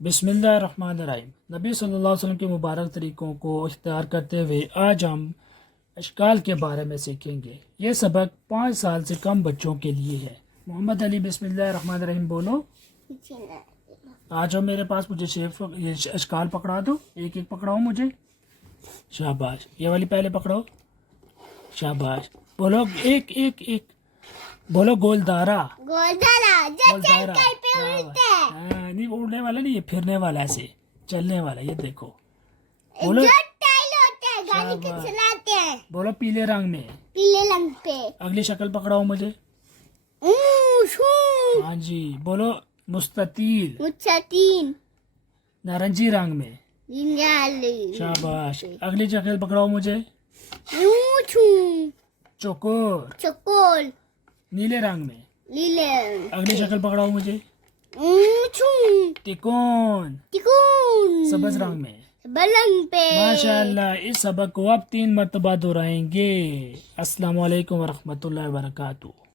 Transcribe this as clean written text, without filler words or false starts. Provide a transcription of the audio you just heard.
بسم اللہ الرحمن الرحیم۔ نبی صلی اللہ علیہ وسلم کے مبارک طریقوں کو اختیار کرتے ہوئے آج ہم اشکال کے بارے میں سیکھیں گے۔ یہ سبق 5 سال سے کم بچوں کے لیے ہے۔ محمد علی بسم اللہ الرحمن الرحیم بولو۔ آ جاؤ میرے پاس، مجھے یہ اشکال پکڑا دو، ایک ایک پکڑاؤ مجھے۔ شاباش، یہ والی پہلے پکڑو، شاباش۔ بولو ایک ایک ایک، بولو گولدارا۔ گولدارا نہیں، اڑنے والا نہیں، یہ پھرنے والا، ایسے چلنے والا، یہ دیکھو۔ بولو بولو پیلے رنگ میں، پیلے رنگ پہ۔ اگلی شکل پکڑاؤ مجھے۔ ہاں جی، بولو مستطیل، مستطیل، نارنجی رنگ میں۔ شاباش، اگلی شکل پکڑاؤ مجھے۔ چوکور، چکول، نیلے رنگ میں۔ لیلے، اگلی شکل پکڑاؤ مجھے۔ تکون، تکون، سبز رنگ میں۔ بلنگ پہ۔ ماشاء اللہ، اس سبق کو اب 3 مرتبہ دہرائیں گے۔ السلام علیکم ورحمۃ اللہ وبرکاتہ۔